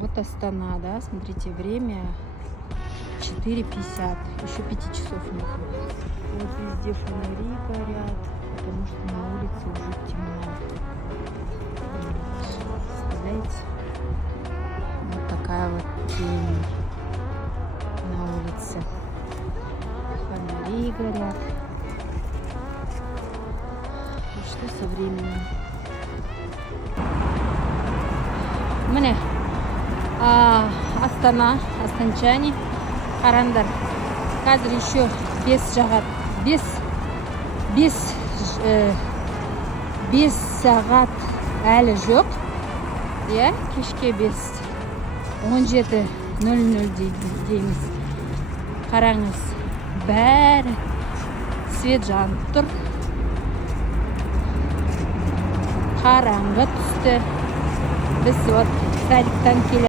Вот Астана, да, смотрите, время 4:50, еще 5 часов нет. Вот везде фонари горят, потому что на улице уже темно. Представляете? Вот такая вот тень на улице. Фонари горят. И что со временем? Мне Астана, астанчане, қараңдар. Қазір еще 5 сағат әлі жоқ. Иә, кешке 17:00 дейміз. Қараңыз, бәрі свет жанып тұр. Қараңғы түсті. Біз вот садиктан келе